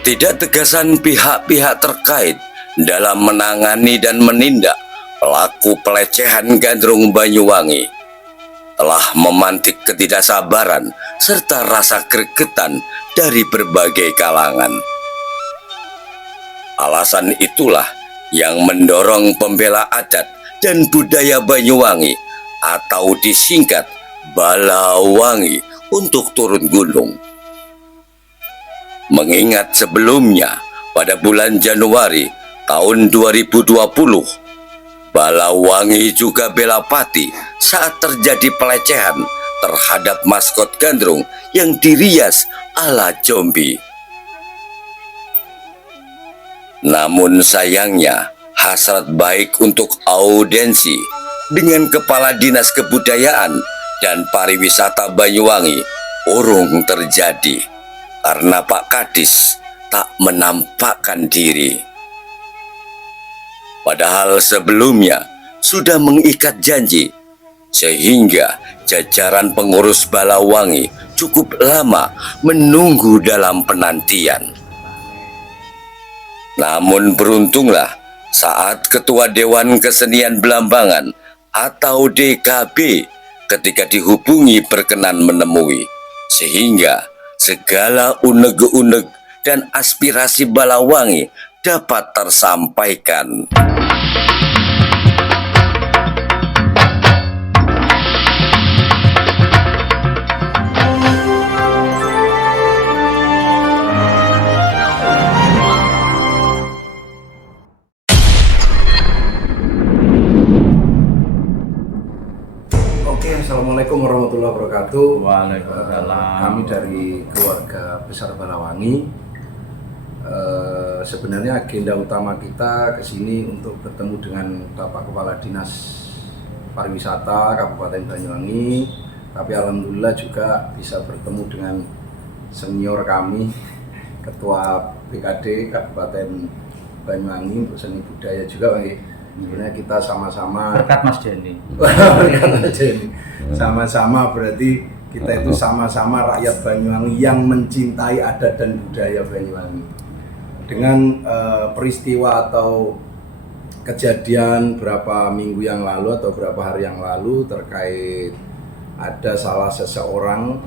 Ketidaktegasan pihak-pihak terkait dalam menangani dan menindak pelaku pelecehan Gandrung Banyuwangi telah memantik ketidaksabaran serta rasa gregetan dari berbagai kalangan. Alasan itulah yang mendorong pembela adat dan budaya Banyuwangi atau disingkat Balawangi untuk turun gunung. Mengingat sebelumnya pada bulan Januari tahun 2020, Balawangi juga bela pati saat terjadi pelecehan terhadap maskot Gandrung yang dirias ala zombie. Namun sayangnya, hasrat baik untuk audiensi dengan Kepala Dinas Kebudayaan dan Pariwisata Banyuwangi urung terjadi karena Pak Kadis tak menampakkan diri. Padahal sebelumnya sudah mengikat janji, sehingga jajaran pengurus Balawangi cukup lama menunggu dalam penantian. Namun beruntunglah saat Ketua Dewan Kesenian Belambangan atau DKB ketika dihubungi berkenan menemui, sehingga segala uneg-uneg dan aspirasi Balawangi dapat tersampaikan. Assalamualaikum warahmatullahi wabarakatuh. Waalaikumsalam. Kami dari keluarga besar Balawangi. Sebenarnya agenda utama kita ke sini untuk bertemu dengan Bapak Kepala Dinas Pariwisata Kabupaten Banyuwangi. Tapi alhamdulillah juga bisa bertemu dengan senior kami, Ketua BKD Kabupaten Banyuwangi untuk seni budaya juga. Sebenarnya kita sama-sama berkat Mas Denny. Sama-sama berarti kita itu sama-sama rakyat Banyuwangi yang mencintai adat dan budaya Banyuwangi. Dengan peristiwa atau kejadian berapa minggu yang lalu atau berapa hari yang lalu terkait ada salah seseorang,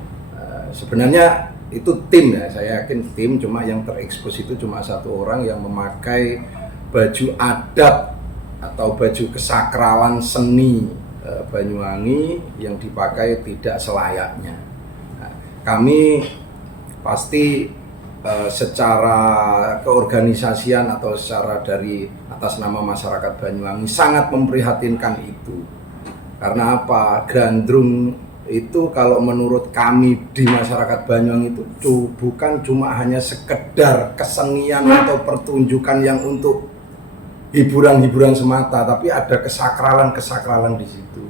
sebenarnya itu tim ya, saya yakin tim, cuma yang terekspos itu cuma satu orang yang memakai baju adat atau baju kesakralan seni Banyuwangi yang dipakai tidak selayaknya. Nah, kami pasti secara keorganisasian atau secara dari atas nama masyarakat Banyuwangi sangat memprihatinkan itu. Karena apa? Gandrung itu kalau menurut kami di masyarakat Banyuwangi itu bukan cuma hanya sekedar kesenian atau pertunjukan yang untuk hiburan-hiburan semata, tapi ada kesakralan di situ.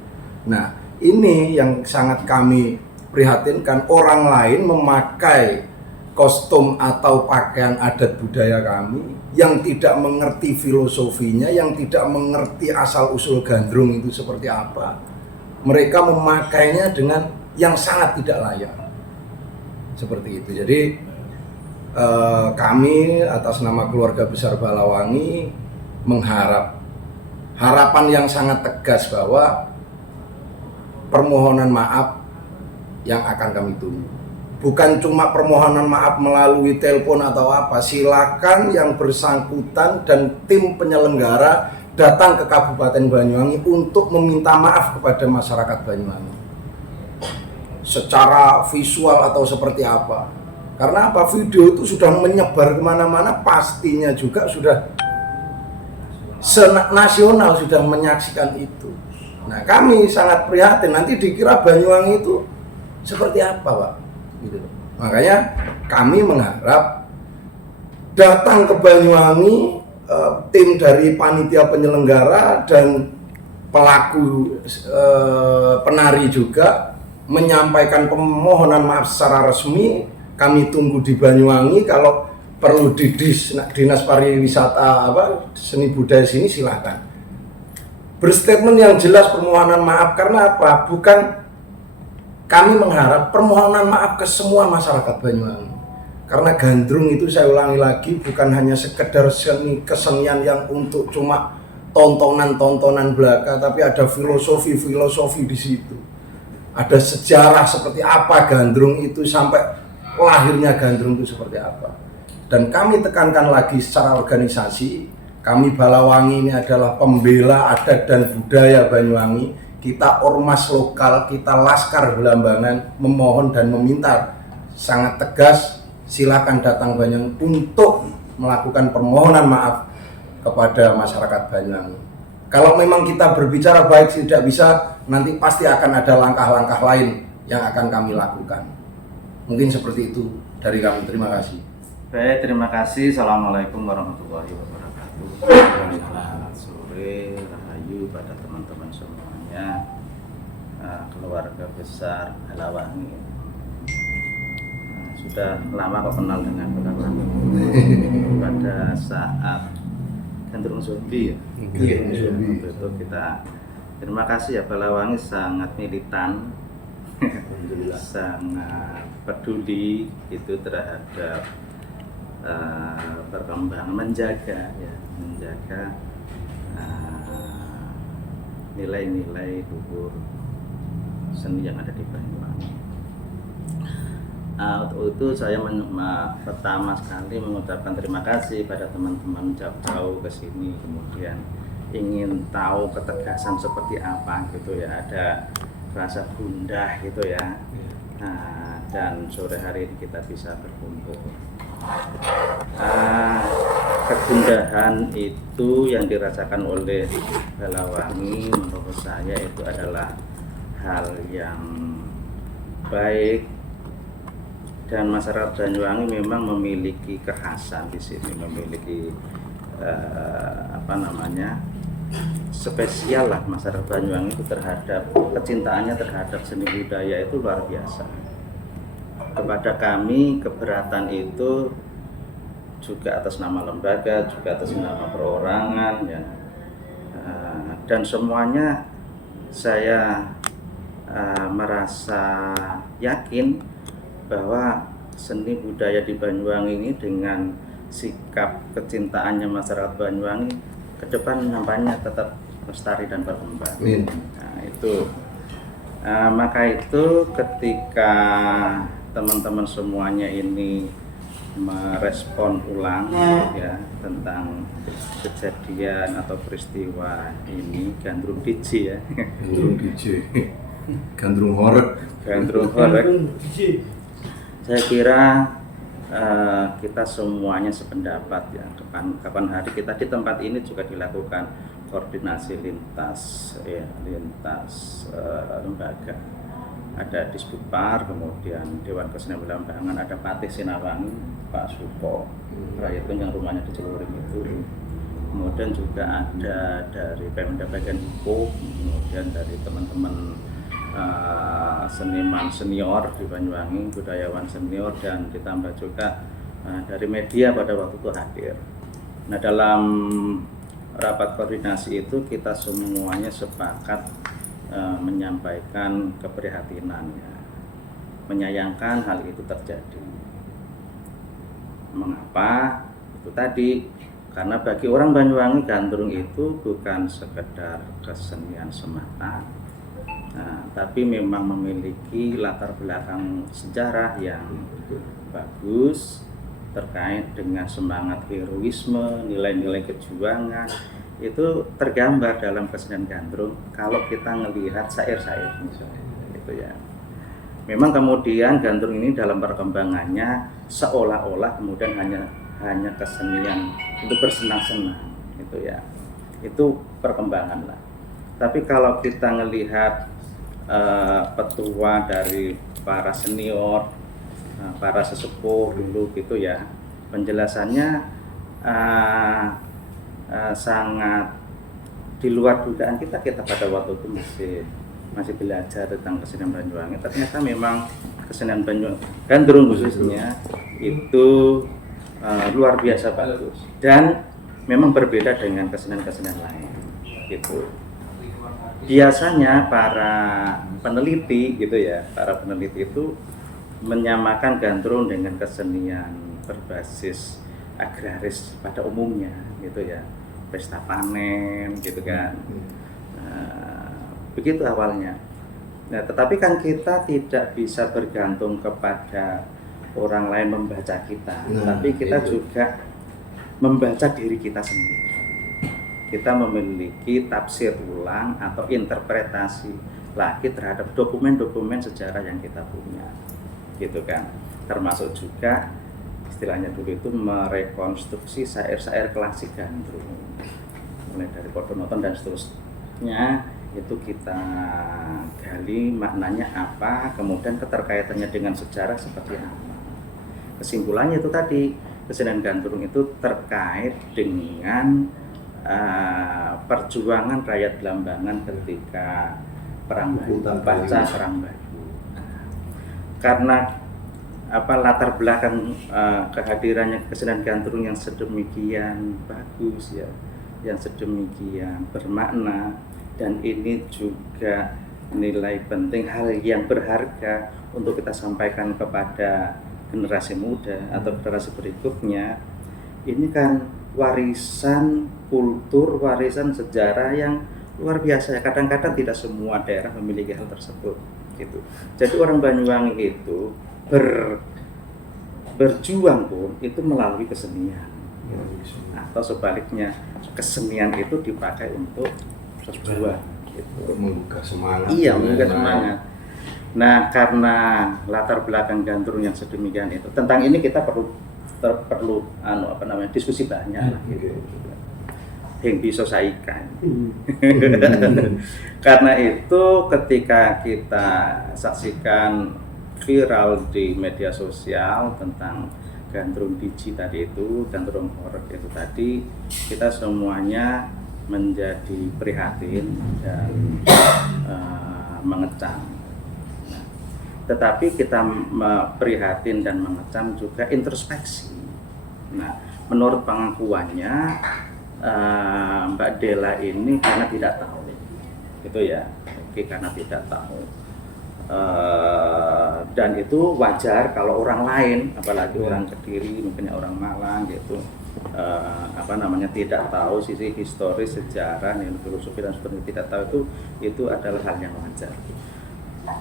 Nah, ini yang sangat kami prihatinkan, orang lain memakai kostum atau pakaian adat budaya kami yang tidak mengerti filosofinya, yang tidak mengerti asal-usul Gandrung itu seperti apa. Mereka memakainya dengan yang sangat tidak layak. Seperti itu. Jadi kami atas nama keluarga besar Balawangi harapan yang sangat tegas bahwa permohonan maaf yang akan kami tunggu. Bukan cuma permohonan maaf melalui telepon atau apa, silakan yang bersangkutan dan tim penyelenggara datang ke Kabupaten Banyuwangi untuk meminta maaf kepada masyarakat Banyuwangi. Secara visual atau seperti apa. Karena apa? Video itu sudah menyebar kemana-mana, pastinya juga sudah nasional sudah menyaksikan itu. Nah, kami sangat prihatin nanti dikira Banyuwangi itu seperti apa, Pak. Gitu. Makanya kami mengharap datang ke Banyuwangi tim dari panitia penyelenggara dan pelaku penari juga menyampaikan permohonan maaf secara resmi. Kami tunggu di Banyuwangi, kalau perlu di Dinas Pariwisata seni budaya sini silakan berstatement yang jelas permohonan maaf. Karena apa? Bukan, kami mengharap permohonan maaf ke semua masyarakat Banyuwangi, Karena gandrung itu saya ulangi lagi bukan hanya sekedar seni kesenian yang untuk cuma tontonan-tontonan belaka, tapi ada filosofi-filosofi di situ. Ada sejarah seperti apa gandrung itu sampai lahirnya gandrung itu seperti apa. Dan kami tekankan lagi secara organisasi, kami Balawangi ini adalah pembela adat dan budaya Banyuwangi. Kita ormas lokal, kita Laskar Belambangan memohon dan meminta sangat tegas, silakan datang Banyuwangi untuk melakukan permohonan maaf kepada masyarakat Banyuwangi. Kalau memang kita berbicara baik tidak bisa, nanti pasti akan ada langkah-langkah lain yang akan kami lakukan. Mungkin seperti itu dari kami. Terima kasih. Baik, terima kasih. Assalamualaikum warahmatullahi wabarakatuh. Selamat sore, rahayu pada teman-teman semuanya, keluarga besar Balawangi. Sudah lama kok kenal dengan Balawangi. Pada saat Gandrung Zombie ya. Itu kita terima kasih ya, Balawangi sangat militan, sangat peduli itu terhadap perkembangan, menjaga nilai-nilai luhur seni yang ada di Banyuwangi. Untuk itu saya pertama sekali mengucapkan terima kasih pada teman-teman jauh-jauh ke sini, kemudian ingin tahu ketegasan seperti apa gitu ya, ada rasa gundah gitu ya. Dan sore hari ini kita bisa berkumpul. Kegundahan itu yang dirasakan oleh Balawangi menurut saya itu adalah hal yang baik, dan masyarakat Banyuwangi memang memiliki kekhasan di sini, memiliki spesial lah masyarakat Banyuwangi itu terhadap kecintaannya terhadap seni budaya itu luar biasa. Kepada kami keberatan itu juga atas nama lembaga, juga atas nama perorangan ya, dan semuanya saya merasa yakin bahwa seni budaya di Banyuwangi ini dengan sikap kecintaannya masyarakat Banyuwangi ke depan nampaknya tetap lestari dan berkembang. Nah, itu maka itu ketika teman-teman semuanya ini merespon ulang ya tentang kejadian atau peristiwa ini Gandrung DJ ya. Gandrung DJ. Gandrung horeg. Saya kira kita semuanya sependapat ya. Kapan hari kita di tempat ini juga dilakukan koordinasi lintas lembaga. Ada Disputpar, kemudian Dewan Kesenian Belambangan, ada Patih Sinawangi, Pak Supo, Rayetun yang rumahnya di Celuring itu. Kemudian juga ada dari Pemda bagian hukum, kemudian dari teman-teman seniman senior di Banyuwangi, budayawan senior, dan ditambah juga dari media pada waktu itu hadir. Nah, dalam rapat koordinasi itu kita semuanya sepakat menyampaikan keprihatinannya, menyayangkan hal itu terjadi. Mengapa? Itu tadi, karena bagi orang Banyuwangi gandrung itu bukan sekedar kesenian semata, tapi memang memiliki latar belakang sejarah yang bagus terkait dengan semangat heroisme, nilai-nilai kejuangan. Itu tergambar dalam kesenian gandrung kalau kita melihat syair-syair misalnya gitu ya. Memang kemudian gandrung ini dalam perkembangannya seolah-olah kemudian hanya kesenian untuk bersenang-senang gitu ya. Itu perkembangan lah. Tapi kalau kita melihat petua dari para senior, para sesepuh dulu gitu ya, penjelasannya sangat di luar dugaan kita pada waktu itu masih belajar tentang kesenian Banyuwangi. Ternyata memang kesenian Banyuwangi gandrung khususnya itu luar biasa bagus dan memang berbeda dengan kesenian-kesenian lain gitu. Biasanya para peneliti gitu ya, para peneliti itu menyamakan gandrung dengan kesenian berbasis agraris pada umumnya gitu ya, pesta panen gitu kan. Begitu awalnya. Nah, tetapi kan kita tidak bisa bergantung kepada orang lain membaca kita, tapi kita juga membaca diri kita sendiri. Kita memiliki tafsir ulang atau interpretasi lagi terhadap dokumen-dokumen sejarah yang kita punya, gitu kan. Termasuk juga istilahnya dulu itu merekonstruksi syair-syair klasik gandrung, mulai dari Podonoton dan seterusnya. Itu kita gali maknanya apa, kemudian keterkaitannya dengan sejarah seperti apa. Kesimpulannya itu tadi, kesenian gandrung itu terkait dengan perjuangan rakyat Belambangan ketika perang Bayu, pasca perang Bayu. Karena latar belakang kehadirannya kesenian gandrung yang sedemikian bagus ya, yang sedemikian bermakna, dan ini juga nilai penting, hal yang berharga untuk kita sampaikan kepada generasi muda atau generasi berikutnya. Ini kan warisan kultur, warisan sejarah yang luar biasa ya. Kadang-kadang tidak semua daerah memiliki hal tersebut gitu. Jadi orang Banyuwangi itu berjuang pun itu melalui kesenian atau sebaliknya, kesenian itu dipakai untuk berjuang gitu. Menggugah semangat. Iya, menggugah semangat. Nah, karena latar belakang gandrung yang sedemikian itu, tentang ini kita perlu diskusi banyak lah gitu. Yang bisa saikan. Karena itu ketika kita saksikan viral di media sosial tentang gandrung biji tadi itu, gandrung horeg itu tadi, kita semuanya menjadi prihatin dan mengecam. Nah, tetapi kita prihatin dan mengecam juga introspeksi. Nah, menurut pengakuannya Mbak Della ini karena tidak tahu, gitu ya, karena tidak tahu. Dan itu wajar kalau orang lain, apalagi orang Kediri, mungkin orang Malang gitu, tidak tahu sisi historis, sejarah, filosofi dan sebagainya, tidak tahu itu adalah hal yang wajar.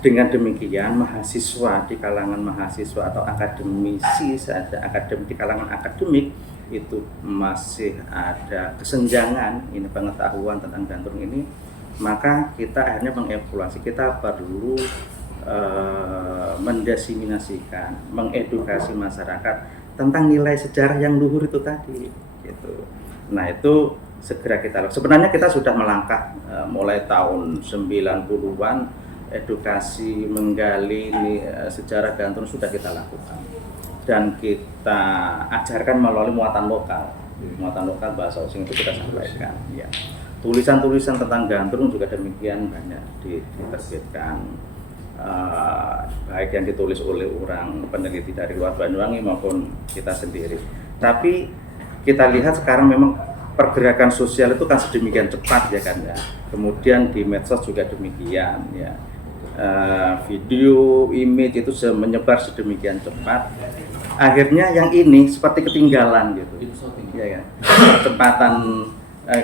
Dengan demikian, mahasiswa di kalangan mahasiswa atau akademisi saja, di kalangan akademik itu masih ada kesenjangan ini pengetahuan tentang gandrung ini, maka kita akhirnya mengevaluasi, kita perlu mendesiminasikan, mengedukasi masyarakat tentang nilai sejarah yang luhur itu tadi gitu. Nah, itu segera kita lakukan. Sebenarnya kita sudah melangkah mulai tahun 90-an, edukasi menggali sejarah gandrung sudah kita lakukan dan kita ajarkan melalui muatan lokal bahasa Osing itu kita sampaikan ya. Tulisan-tulisan tentang gandrung juga demikian banyak diterbitkan, baik yang ditulis oleh orang peneliti dari luar Banyuwangi maupun kita sendiri. Tapi kita lihat sekarang memang pergerakan sosial itu kan sedemikian cepat ya kan ya. Kemudian di medsos juga demikian ya. Video, image itu menyebar sedemikian cepat. Akhirnya yang ini seperti ketinggalan gitu. Ya kan. Kecepatan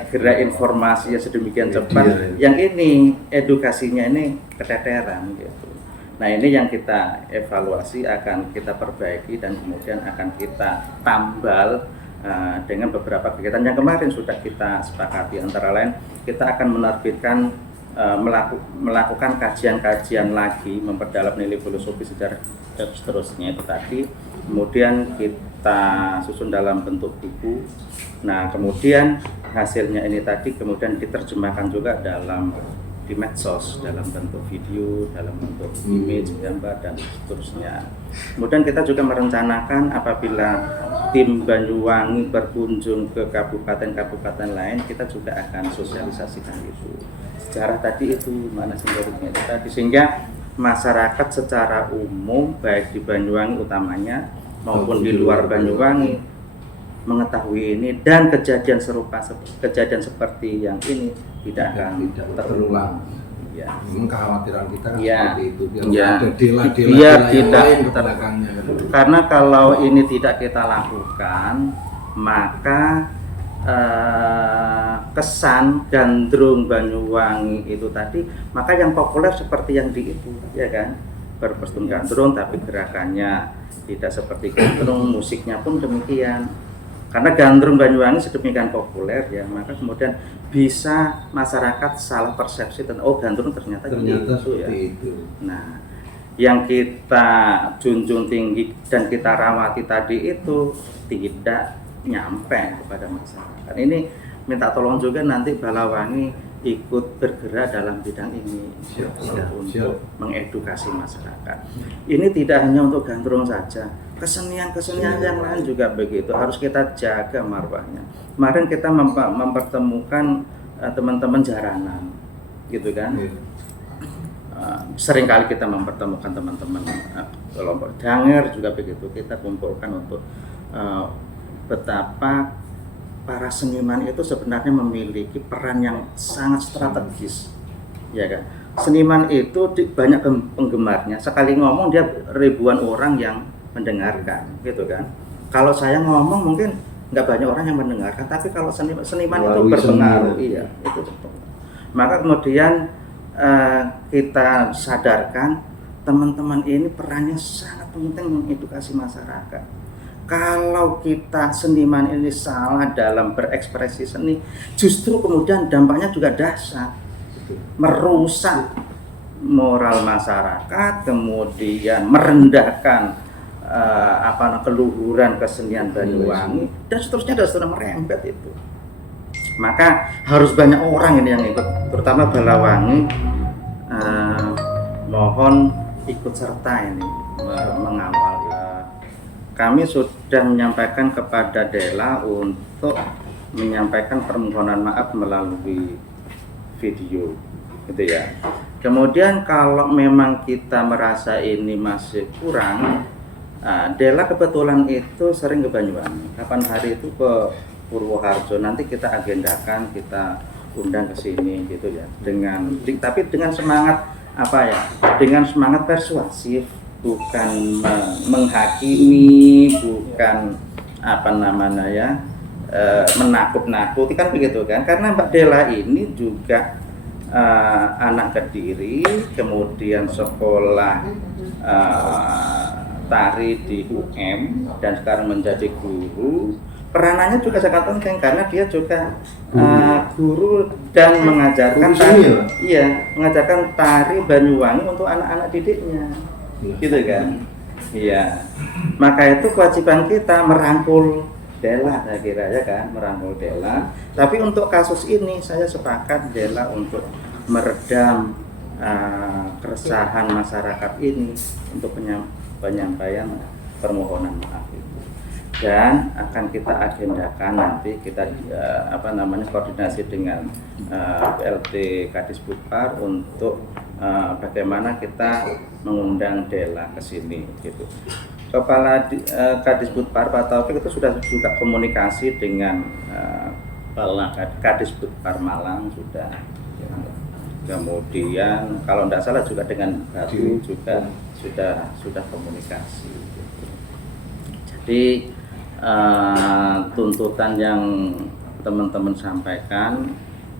gerak informasi yang sedemikian cepat. Yang ini edukasinya ini keteteran gitu. Nah, ini yang kita evaluasi, akan kita perbaiki dan kemudian akan kita tambal dengan beberapa kegiatan yang kemarin sudah kita sepakati. Antara lain kita akan menerbitkan melakukan kajian-kajian lagi, memperdalam nilai filosofi sejarah dan seterusnya itu tadi. Kemudian kita susun dalam bentuk buku. Nah, kemudian hasilnya ini tadi kemudian diterjemahkan juga di medsos, dalam bentuk video, dalam bentuk image, gambar dan seterusnya. Kemudian kita juga merencanakan apabila tim Banyuwangi berkunjung ke kabupaten-kabupaten lain, kita juga akan sosialisasikan itu. Sejarah tadi itu mana simboliknya itu tadi, sehingga masyarakat secara umum baik di Banyuwangi utamanya maupun di luar Banyuwangi mengetahui ini, dan kejadian seperti yang ini tidak akan terulang. ya. Memang kekhawatiran kita kan Ya. seperti itu, biar Ya. ada dela-dela Biar yang tidak lain ke belakangnya kan. Karena kalau ini tidak kita lakukan, maka kesan gandrung Banyuwangi itu tadi, maka yang populer seperti yang di itu, ya kan, berkostum gandrung tapi gerakannya tidak seperti gandrung, musiknya pun demikian. Karena gandrung Banyuwangi sedemikian populer ya, maka kemudian bisa masyarakat salah persepsi tentang oh gandrung ternyata gitu ya. seperti itu. Nah, yang kita junjung tinggi dan kita rawati tadi itu tidak nyampe kepada masyarakat. Ini minta tolong juga nanti Balawangi ikut bergerak dalam bidang ini untuk mengedukasi masyarakat. Ini tidak hanya untuk gandrung saja, kesenian-kesenian yang lain juga begitu, harus kita jaga marwahnya. Kemarin kita mempertemukan teman-teman jaranan, gitu kan. Seringkali kita mempertemukan teman-teman kelompok danger juga begitu, kita kumpulkan untuk betapa para seniman itu sebenarnya memiliki peran yang sangat strategis, ya kan. Seniman itu banyak penggemarnya, sekali ngomong dia ribuan orang yang mendengarkan, gitu kan. Kalau saya ngomong mungkin nggak banyak orang yang mendengarkan, tapi kalau seniman itu berpengaruh, iya, itu berpengaruh. Maka kemudian kita sadarkan teman-teman ini perannya sangat penting mengedukasi masyarakat. Kalau kita seniman ini salah dalam berekspresi seni, justru kemudian dampaknya juga dahsyat, merusak moral masyarakat, kemudian merendahkan keluhuran kesenian Banyuwangi dan seterusnya merembet itu. Maka harus banyak orang ini yang ikut, terutama Balawangi. Mohon ikut serta ini mengawal. Kami sudah menyampaikan kepada Dela untuk menyampaikan permohonan maaf melalui video, gitu ya. Kemudian kalau memang kita merasa ini masih kurang, Dela kebetulan itu sering ke Banyuwangi. Kapan hari itu ke Purwoharjo, nanti kita agendakan, kita undang ke sini, gitu ya. Tapi dengan semangat dengan semangat persuasif, bukan menghakimi, bukan menakut-nakuti, kan begitu kan. Karena Mbak Dela ini juga anak Kediri, kemudian sekolah tari di UM dan sekarang menjadi guru. Peranannya juga sangat penting karena dia juga guru dan mengajarkan mengajarkan tari Banyuwangi untuk anak-anak didiknya, gitu kan? Iya. Maka itu kewajiban kita merangkul Dela, saya kira ya kan, merangkul Dela. Tapi untuk kasus ini saya sepakat Dela untuk meredam keresahan masyarakat ini untuk penyampaian permohonan maaf itu. Dan akan kita agendakan nanti kita koordinasi dengan PLT Kadisbudpar untuk bagaimana kita mengundang Dela ke sini, gitu. Kepala Kadisbudpar Pak Taufik itu sudah juga komunikasi dengan Kepala Kadisbudpar Malang sudah. Kemudian kalau tidak salah juga dengan Batu juga sudah komunikasi. Gitu. Jadi tuntutan yang teman-teman sampaikan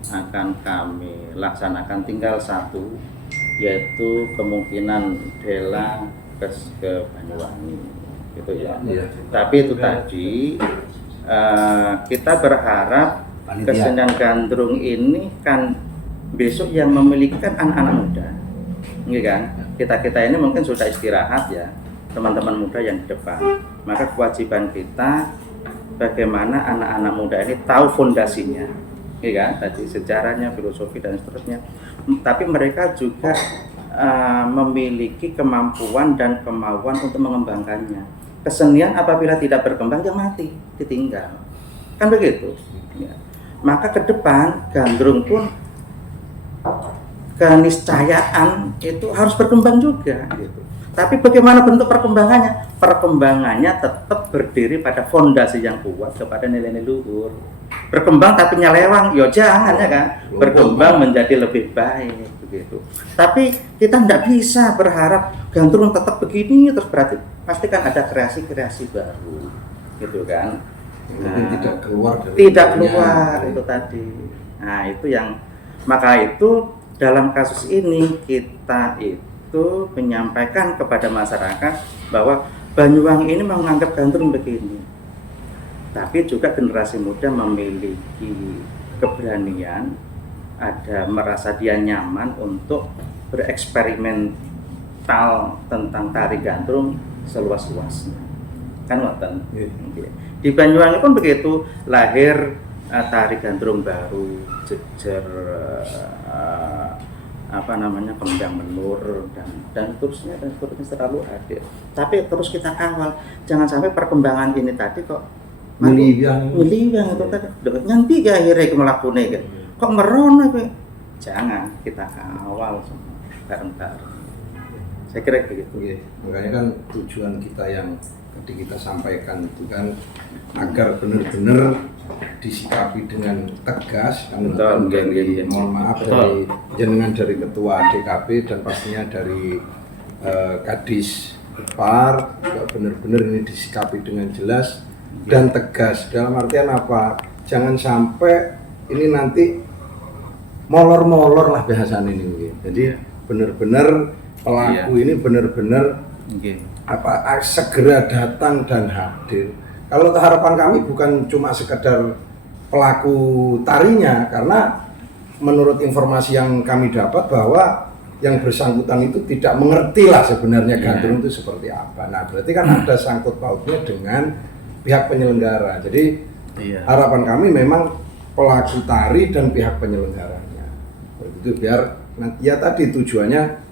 akan kami laksanakan, tinggal satu, yaitu kemungkinan Dela ke Banyuwangi, gitu ya. Tapi itu tadi kita berharap kesenian gandrung ini kan besok yang memiliki kan anak-anak muda, ini kan. Kita ini mungkin sudah istirahat ya, teman-teman muda yang di depan. Maka kewajiban kita bagaimana anak-anak muda ini tahu fondasinya, ya kan, tadi sejarahnya, filosofi dan seterusnya. Tapi mereka juga memiliki kemampuan dan kemauan untuk mengembangkannya. Kesenian apabila tidak berkembang ya mati, ditinggal, kan begitu. Ya. Maka ke depan gandrung pun keniscayaan itu harus berkembang juga, gitu. Tapi bagaimana bentuk perkembangannya? Perkembangannya tetap berdiri pada fondasi yang kuat kepada nilai-nilai luhur. berkembang tapi nyelewang, ya jangan ya kan, berkembang menjadi lebih baik begitu. Tapi kita tidak bisa berharap gandrung tetap begini terus, berarti pasti kan ada kreasi-kreasi baru gitu kan. Mungkin tidak keluar dari Tidak keluar itu tadi. Nah itu yang, maka itu dalam kasus ini kita itu menyampaikan kepada masyarakat bahwa Banyuwangi ini menganggap gandrung begini, tapi juga generasi muda memiliki keberanian, ada merasa dia nyaman untuk bereksperimental tentang tari gandrung seluas-luasnya kan wonten. Di Banyuwangi pun begitu, lahir tari gandrung baru, jejer kembang menur dan seterusnya selalu hadir. Tapi terus kita kawal, jangan sampai perkembangan ini tadi kok miliang itu tadi nganti ke akhirnya melakukan kan kok merono kowe. Jangan, kita kawal semua bareng-bareng. Saya kira begitu. Makanya kan tujuan kita yang tadi kita sampaikan itu kan agar benar-benar disikapi dengan tegas kan. Mohon maaf dari jenengan, dari ketua DKP dan pastinya dari Kadis Par juga benar-benar ini disikapi dengan jelas dan tegas. Dalam artian apa? Jangan sampai ini nanti molor-molor lah bahasan ini. Jadi benar-benar pelaku ini benar-benar segera datang dan hadir. Kalau harapan kami bukan cuma sekedar pelaku tarinya, karena menurut informasi yang kami dapat bahwa yang bersangkutan itu tidak mengerti lah sebenarnya gandrung itu seperti apa. Nah berarti kan ada sangkut pautnya dengan pihak penyelenggara. Jadi harapan kami memang pelaku tari dan pihak penyelenggaranya. Itu biar ya tadi tujuannya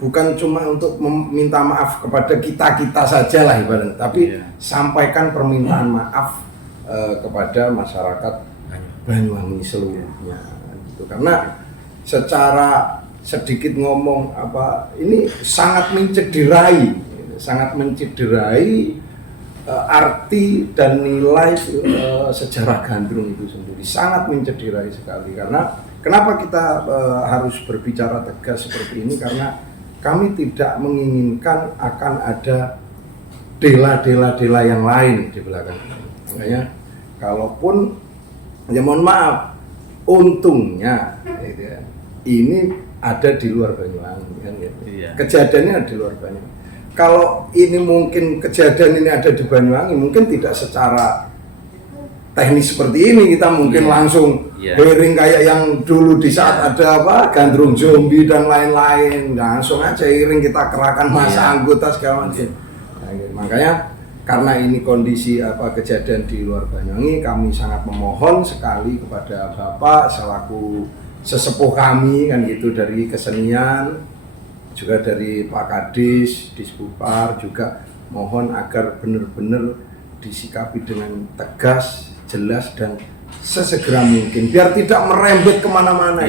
bukan cuma untuk meminta maaf kepada kita saja lah ibaratnya, tapi sampaikan permintaan maaf kepada masyarakat Banyuwangi seluruhnya. Gitu. Karena secara sedikit ngomong ini sangat mencederai arti dan nilai sejarah gandrung itu sendiri, sangat mencederai sekali. Karena kenapa kita harus berbicara tegas seperti ini, karena kami tidak menginginkan akan ada dela yang lain di belakang. Makanya kalaupun ya mohon maaf, untungnya gitu ya, ini ada di luar Banyuwangi kan gitu. Kejadiannya ada di luar Banyuwangi. Kalau ini mungkin kejadian ini ada di Banyuwangi, mungkin tidak secara teknis seperti ini, kita mungkin langsung hearing kayak yang dulu di saat ada gandrung zombie dan lain-lain, langsung aja hearing kita kerahkan masa anggota segala macam. Nah, gitu. Makanya karena ini kondisi kejadian di luar Banyuwangi, kami sangat memohon sekali kepada Bapak selaku sesepuh kami kan gitu dari kesenian, juga dari Pak Kadis, Dispupar, juga mohon agar benar-benar disikapi dengan tegas, jelas dan sesegera mungkin, biar tidak merembet kemana-mana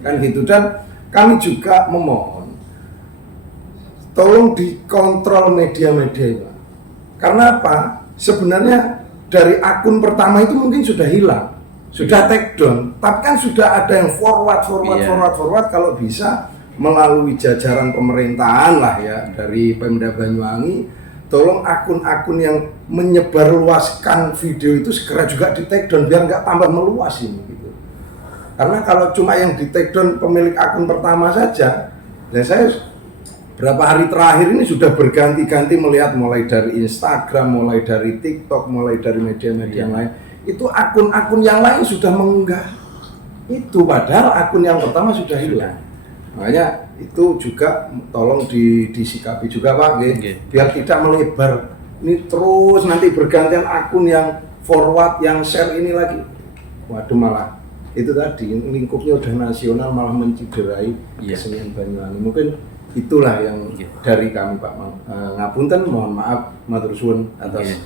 kan gitu. Dan kami juga memohon tolong dikontrol media-media. Karena apa? Sebenarnya dari akun pertama itu mungkin sudah hilang, sudah take down, tapi kan sudah ada yang forward. Kalau bisa melalui jajaran pemerintahan lah ya, dari Pemda Banyuwangi, tolong akun-akun yang menyebarluaskan video itu segera juga di take down biar nggak tambah meluas ini gitu. Karena kalau cuma yang di take down pemilik akun pertama saja, dan saya berapa hari terakhir ini sudah berganti-ganti melihat mulai dari Instagram, mulai dari TikTok, mulai dari media-media yang lain, itu akun-akun yang lain sudah mengunggah itu, padahal akun yang pertama sudah hilang. Makanya itu juga tolong disikapi juga Pak, biar tidak melebar. Ini terus nanti bergantian akun yang forward, yang share ini lagi. Waduh, malah itu tadi lingkupnya udah nasional, malah mencederai kesenian Banyuwangi. Mungkin itulah yang dari kami Pak. Ngapunten, mohon maaf matur suwun atas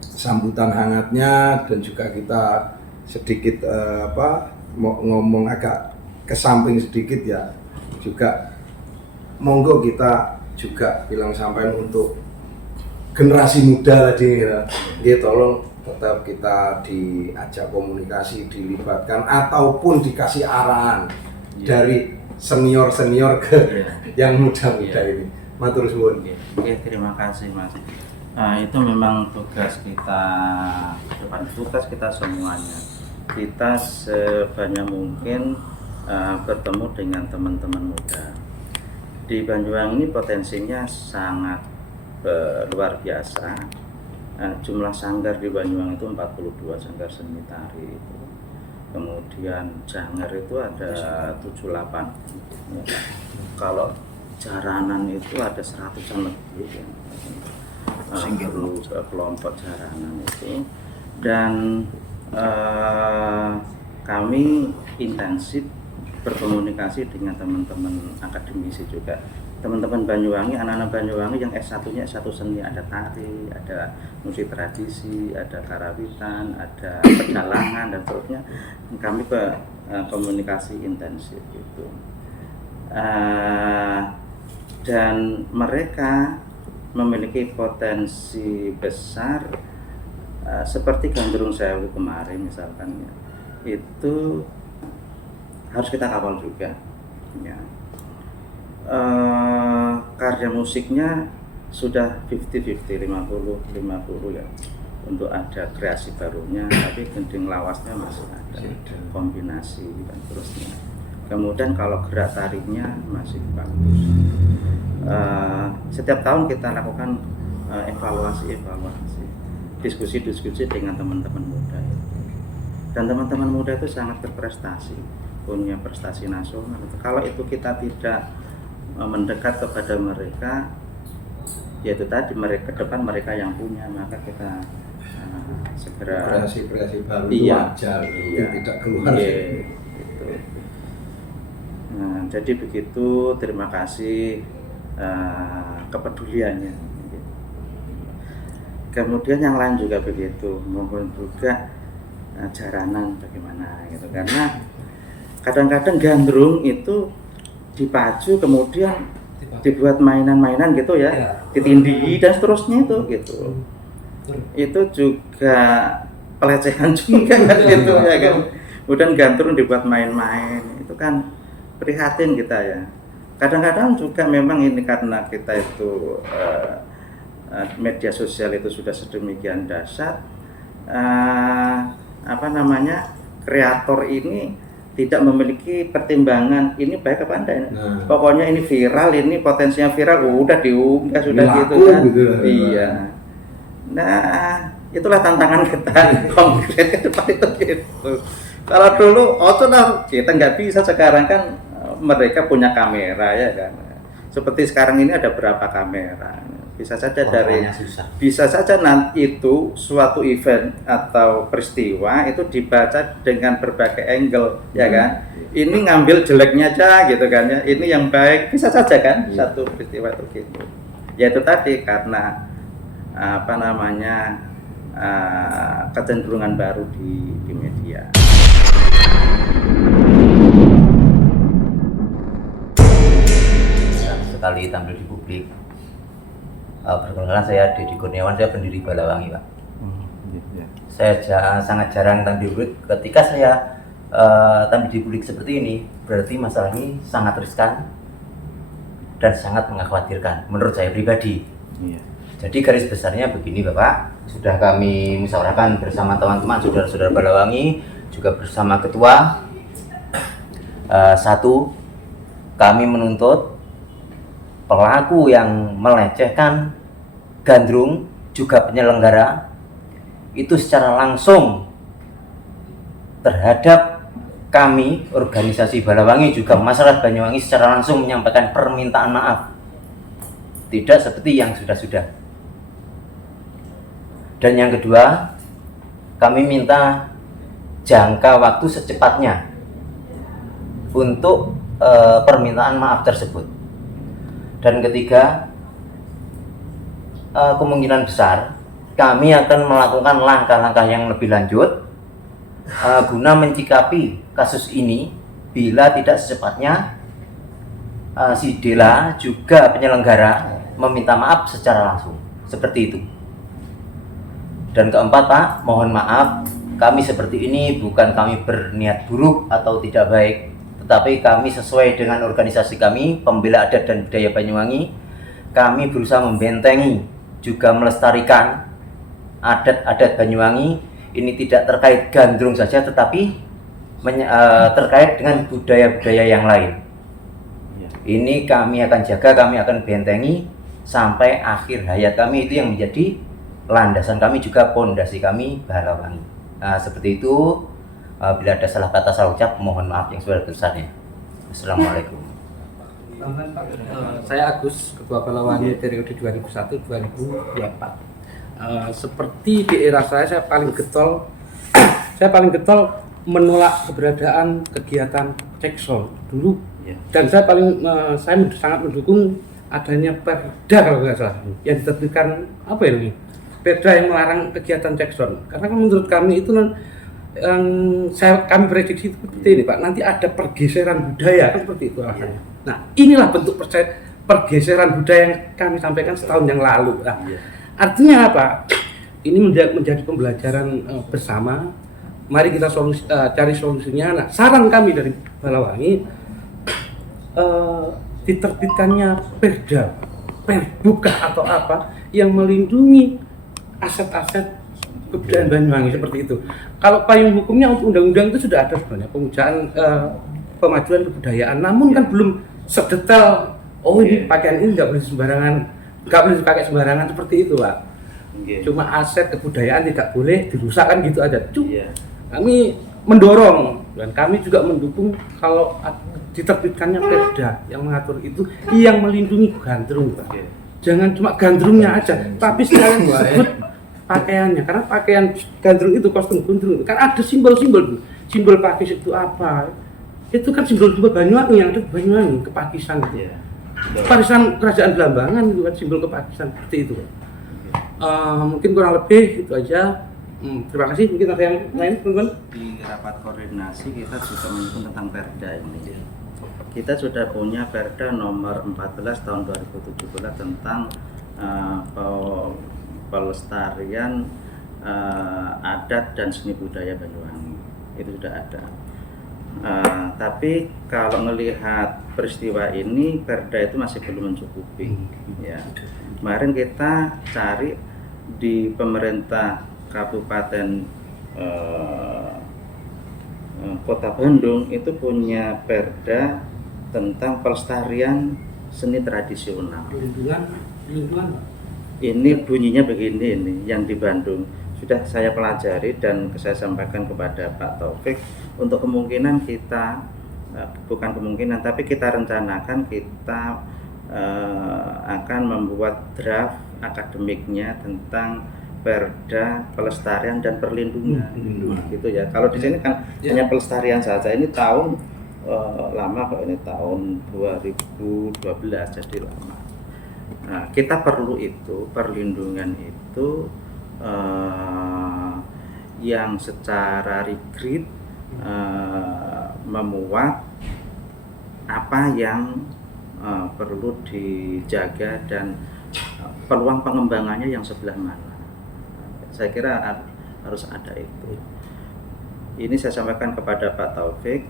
sambutan hangatnya, dan juga kita sedikit ngomong agak kesamping sedikit ya, juga monggo kita juga bilang sampaikan untuk generasi muda tadi ya, tolong tetap kita diajak komunikasi, dilibatkan ataupun dikasih arahan dari senior ke yang muda-muda ini. Matur suwun. Oke, terima kasih Mas. Nah, itu memang tugas kita, depan tugas kita semuanya. Kita sebanyak mungkin bertemu dengan teman-teman muda. Di Banyuwangi ini potensinya sangat luar biasa. Jumlah sanggar di Banyuwangi itu 42 sanggar seni tari itu. Kemudian janger itu ada 78. Ya. Kalau jaranan itu ada 100-an lebih ya. Kelompok jaranan itu, dan kami intensif berkomunikasi dengan teman-teman akademisi juga. Teman-teman Banyuwangi, anak-anak Banyuwangi yang S1-nya S1 seni, ada tari, ada musik tradisi, ada karawitan, ada pedalangan dan seterusnya. Kami komunikasi intensif gitu. Dan mereka memiliki potensi besar, seperti Gandrung Sewu kemarin misalkan ya, itu harus kita kawal juga ya. Karya musiknya sudah 50-50, 50-50 ya, untuk ada kreasi barunya, tapi gending lawasnya masih ada, kombinasi dan terusnya. Kemudian kalau gerak tariknya masih bagus. Setiap tahun kita lakukan evaluasi, diskusi dengan teman-teman muda ya. Dan teman-teman muda itu sangat berprestasi, punya prestasi nasional. Kalau itu kita tidak mendekat kepada mereka, yaitu tadi mereka ke depan mereka yang punya, maka kita segera kreasi baru wajar, tidak keluar. Gitu. Nah, jadi begitu, terima kasih kepeduliannya. Kemudian yang lain juga begitu, mohon juga jaranan bagaimana gitu, karena kadang-kadang gandrung itu dipacu kemudian dibuat mainan-mainan gitu ya, ditindih dan seterusnya itu gitu. Itu juga pelecehan juga kan gitu ya kan. Kemudian gandrung dibuat main-main, itu kan prihatin kita ya. Kadang-kadang juga memang ini karena kita itu media sosial itu sudah sedemikian dahsyat, kreator ini tidak memiliki pertimbangan ini baik apa enggak. Pokoknya ini viral, ini potensinya viral, udah diunggah sudah gitu kan. Iya. Nah, itulah tantangan kita konkret ke depan itu gitu. Kalau dulu kita nggak bisa, sekarang kan mereka punya kamera ya kan. Seperti sekarang ini ada berapa kamera. Bisa saja bisa saja nanti itu suatu event atau peristiwa itu dibaca dengan berbagai angle ya kan. Ini ngambil jeleknya aja gitu kan ya. Ini yang baik, bisa saja kan satu peristiwa itu gitu. Ya itu tadi karena kecenderungan baru di media. Sekali tampil di publik. Perkenalkan, saya Deddy Kurniawan, saya pendiri Balawangi, Pak. Saya sangat jarang tampil di publik. Ketika saya tampil di publik seperti ini, berarti masalah ini sangat riskan dan sangat mengkhawatirkan menurut saya pribadi. Jadi garis besarnya begini, Bapak. Sudah kami musyawarahkan bersama teman-teman saudara-saudara Balawangi, juga bersama ketua. Satu, kami menuntut pelaku yang melecehkan gandrung juga penyelenggara itu secara langsung terhadap kami organisasi Balawangi juga masyarakat Banyuwangi secara langsung menyampaikan permintaan maaf, tidak seperti yang sudah-sudah. Dan yang kedua, kami minta jangka waktu secepatnya untuk permintaan maaf tersebut. Dan ketiga, kemungkinan besar kami akan melakukan langkah-langkah yang lebih lanjut guna mencikapi kasus ini bila tidak secepatnya si Dela juga penyelenggara meminta maaf secara langsung. seperti itu. Dan keempat Pak, mohon maaf, kami seperti ini bukan kami berniat buruk atau tidak baik, tetapi kami sesuai dengan organisasi kami, Pembela Adat dan Budaya Banyuwangi, kami berusaha membentengi, juga melestarikan adat-adat Banyuwangi. Ini tidak terkait gandrung saja, tetapi terkait dengan budaya-budaya yang lain. Ini kami akan jaga, kami akan bentengi sampai akhir hayat kami. Itu yang menjadi landasan kami, juga pondasi kami Balawangi. Nah, seperti itu. Bila ada salah kata, salah ucap, mohon maaf yang sebesar-besarnya. Assalamualaikum. Saya Agus, Ketua Balawangi periode 2001-2024. Seperti di era saya paling getol menolak keberadaan kegiatan cekson dulu, dan saya sangat mendukung adanya perda, kalau nggak salah, yang diterbitkan perda yang melarang kegiatan cekson, karena menurut kami itu kami prediksi seperti ini Pak, nanti ada pergeseran budaya, kan seperti itu alasannya. Nah, inilah bentuk pergeseran budaya yang kami sampaikan setahun yang lalu. Nah, artinya apa? Ini menjadi pembelajaran bersama. Mari kita cari solusinya. Nah, saran kami dari Balawangi, diterbitkannya perda, perbukah atau apa yang melindungi aset-aset kebudayaan Banyuwangi seperti itu. Kalau payung hukumnya untuk undang-undang itu sudah ada sebenarnya, pemajuan kebudayaan, namun kan belum sedetail. Ini pakaian ini nggak boleh dipakai sembarangan seperti itu Pak. Cuma aset kebudayaan tidak boleh dirusakkan gitu aja. Kami mendorong dan kami juga mendukung kalau diterbitkannya perda yang mengatur itu, yang melindungi gandrung Pak. Jangan cuma gandrungnya aja, tapi sekalian disebut pakaiannya, karena pakaian gandrung itu, kostum gandrung itu kan ada simbol-simbol. Simbol pakis itu apa? Itu kan simbol-simbol Banyuwangi, yang ada di Banyuwangi, kepakisan. Warisan Kerajaan Belambangan itu kan simbol kepakisan seperti itu. Mungkin kurang lebih itu aja. Terima kasih. Mungkin ada yang lain teman-teman? Di rapat koordinasi kita juga menyinggung tentang perda ini. Kita sudah punya perda nomor 14 tahun 2017 tentang pelestarian adat dan seni budaya Banyuwangi. Itu sudah ada. Tapi kalau melihat peristiwa ini, perda itu masih belum mencukupi. Ya. Kemarin kita cari di pemerintah Kabupaten Kota Bandung itu punya perda tentang pelestarian seni tradisional. Lingkungan. Ini bunyinya begini, ini yang di Bandung sudah saya pelajari dan saya sampaikan kepada Pak Taufik. Untuk kemungkinan kita, bukan kemungkinan, tapi kita rencanakan kita akan membuat draft akademiknya tentang perda pelestarian dan perlindungan, gitu ya. Kalau di sini kan hanya pelestarian saja. Ini tahun lama kok, ini tahun 2012, jadi lama. Nah, kita perlu itu perlindungan itu yang secara rigid memuat apa yang perlu dijaga dan peluang pengembangannya yang sebelah mana. Saya kira harus ada itu. Ini saya sampaikan kepada Pak Taufik,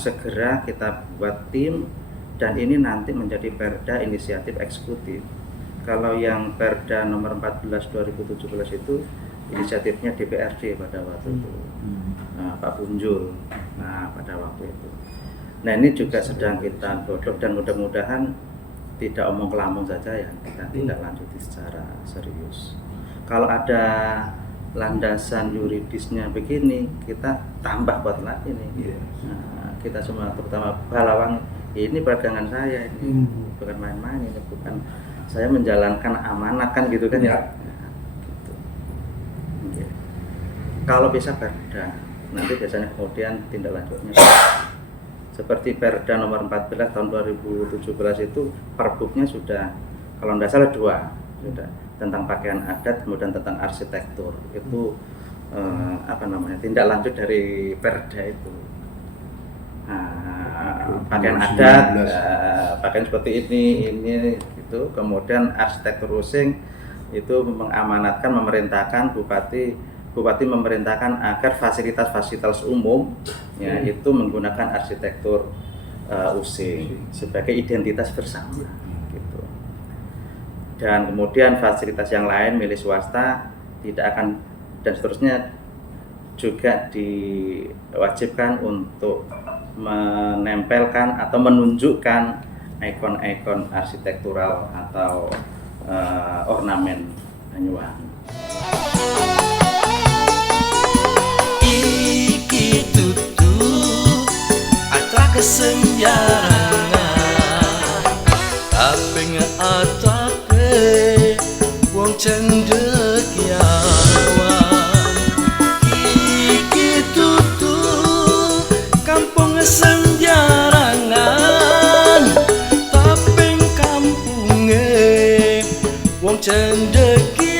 segera kita buat tim dan ini nanti menjadi perda inisiatif eksekutif. Kalau yang perda nomor 14 2017 itu inisiatifnya DPRD pada waktu itu, Pak Bunjul, pada waktu itu. Nah, ini juga sedang kita godok dan mudah-mudahan tidak omong kelamong saja ya, kita tindak lanjuti secara serius. Kalau ada landasan yuridisnya begini, kita tambah kuat lagi nih. Nah, kita semua, terutama Balawangi, ini pegangan saya ini, bukan main-main, ini bukan saya menjalankan amanah kan gitu kan ya. Nah, gitu. Okay. Kalau bisa perda, nanti biasanya kemudian tindak lanjutnya seperti perda nomor 14 tahun 2017 itu perbuknya sudah, kalau tidak salah 2 sudah, tentang pakaian adat, kemudian tentang arsitektur itu tindak lanjut dari perda itu. Pakaian adat, pakaian seperti ini gitu, kemudian arsitektur rusing itu mengamanatkan, memerintahkan Bupati memerintahkan agar fasilitas-fasilitas umum ya itu menggunakan arsitektur UC sebagai identitas bersama gitu. Dan kemudian fasilitas yang lain milik swasta tidak akan, dan seterusnya juga diwajibkan untuk menempelkan atau menunjukkan ikon-ikon arsitektural atau ornamen Banyuwangi. Iki tutu atra kesenjarangan tapi ngeatake wong cendekiawan. Iki tutu kampung senjarangan tapi kampunge wong cendekiawan.